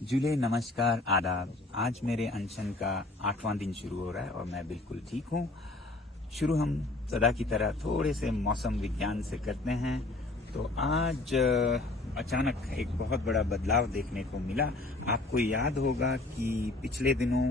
जुले नमस्कार आदाब। आज मेरे अनशन का 8वां दिन शुरू हो रहा है और मैं बिल्कुल ठीक हूँ। शुरू हम सदा की तरह थोड़े से मौसम विज्ञान से करते हैं। तो आज अचानक एक बहुत बड़ा बदलाव देखने को मिला। आपको याद होगा कि पिछले दिनों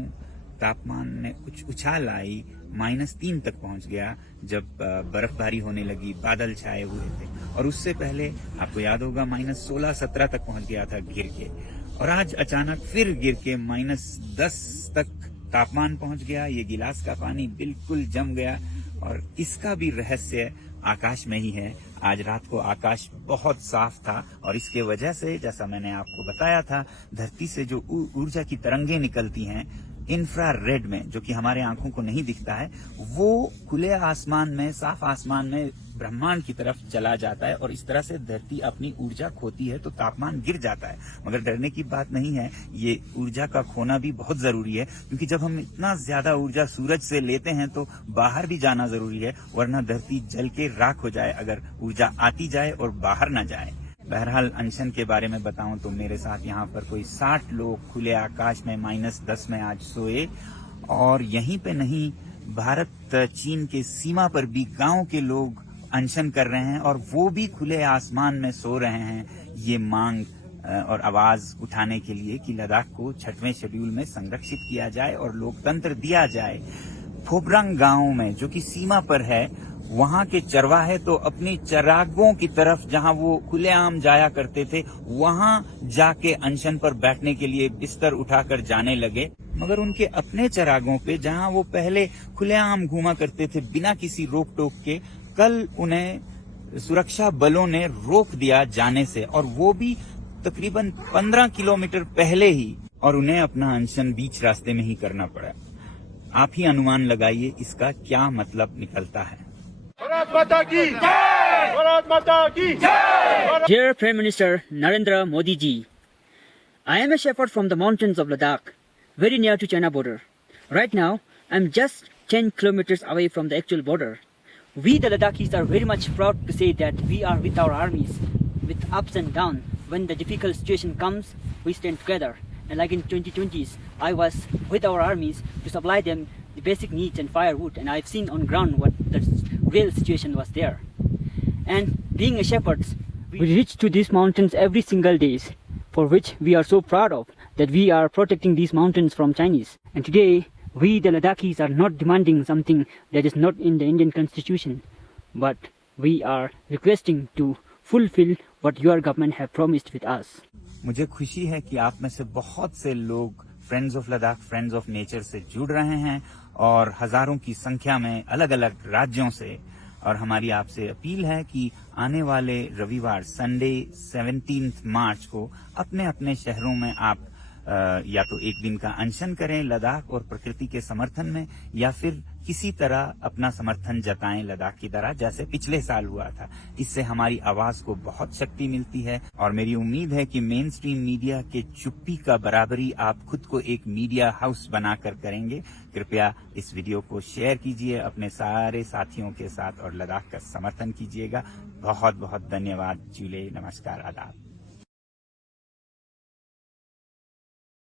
तापमान में कुछ उछाल आई, -3 तक पहुंच गया जब बर्फबारी होने लगी, बादल छाए हुए थे। और उससे पहले आपको याद होगा -16-17 तक पहुंच गया था गिर के। और आज अचानक फिर गिर के -10 तक तापमान पहुंच गया। ये गिलास का पानी बिल्कुल जम गया और इसका भी रहस्य आकाश में ही है। आज रात को आकाश बहुत साफ था और इसके वजह से, जैसा मैंने आपको बताया था, धरती से जो ऊर्जा की तरंगें निकलती हैं इंफ्रारेड में, जो कि हमारे आंखों को नहीं दिखता है, वो खुले आसमान में, साफ आसमान में ब्रह्मांड की तरफ चला जाता है और इस तरह से धरती अपनी ऊर्जा खोती है तो तापमान गिर जाता है। मगर डरने की बात नहीं है, ये ऊर्जा का खोना भी बहुत जरूरी है, क्योंकि जब हम इतना ज्यादा ऊर्जा सूरज से लेते हैं तो बाहर भी जाना जरूरी है, वरना धरती जल के राख हो जाए अगर ऊर्जा आती जाए और बाहर ना जाए। बहरहाल अनशन के बारे में बताऊं तो मेरे साथ यहाँ पर कोई 60 लोग खुले आकाश में -10 में आज सोए। और यहीं पे नहीं, भारत चीन के सीमा पर भी गांव के लोग अनशन कर रहे हैं और वो भी खुले आसमान में सो रहे हैं, ये मांग और आवाज उठाने के लिए कि लद्दाख को 6वें शेड्यूल में संरक्षित किया जाए और लोकतंत्र दिया जाए। फोबरंग गांव में, जो कि सीमा पर है, वहां के चरवाहे तो अपनी चरागों की तरफ, जहां वो खुलेआम जाया करते थे, वहां जाके अनशन पर बैठने के लिए बिस्तर उठाकर जाने लगे। मगर उनके अपने चरागों पे, जहां वो पहले खुलेआम घूमा करते थे बिना किसी रोक टोक के, कल उन्हें सुरक्षा बलों ने रोक दिया जाने से, और वो भी तकरीबन 15 किलोमीटर पहले ही, और उन्हें अपना अनशन बीच रास्ते में ही करना पड़ा। आप ही अनुमान लगाइए इसका क्या मतलब निकलता है। भारत माता की जय! भारत माता की जय! Dear Prime Minister Narendra Modi ji, I am a shepherd from the mountains of Ladakh, very near to China border. Right now, I'm just 10 kilometers away from the actual border. We the Ladakhis are very much proud to say that we are with our armies, with ups and downs. When the difficult situation comes, we stand together. And like in 2020s, I was with our armies to supply them the basic needs and firewood, and I've seen on ground what the real situation was there. And being a shepherds, we reach to these mountains every single days, for which we are so proud of, that we are protecting these mountains from Chinese. And today, we the Ladakhis are not demanding something that is not in the Indian constitution, but we are requesting to fulfill what your government have promised with us. मुझे खुशी है कि आप में से बहुत से लोग friends of Ladakh, friends of nature से जुड़ रहे हैं और हजारों की संख्या में अलग अलग राज्यों से। और हमारी आपसे अपील है कि आने वाले रविवार, संडे 17 मार्च को अपने अपने शहरों में आप या तो एक दिन का अनशन करें लद्दाख और प्रकृति के समर्थन में, या फिर किसी तरह अपना समर्थन जताएं लद्दाख की तरह, जैसे पिछले साल हुआ था। इससे हमारी आवाज को बहुत शक्ति मिलती है और मेरी उम्मीद है कि मेन स्ट्रीम मीडिया के चुप्पी का बराबरी आप खुद को एक मीडिया हाउस बनाकर करेंगे। कृपया इस वीडियो को शेयर कीजिए अपने सारे साथियों के साथ और लद्दाख का समर्थन कीजिएगा। बहुत बहुत धन्यवाद। जुले नमस्कार, आदाब।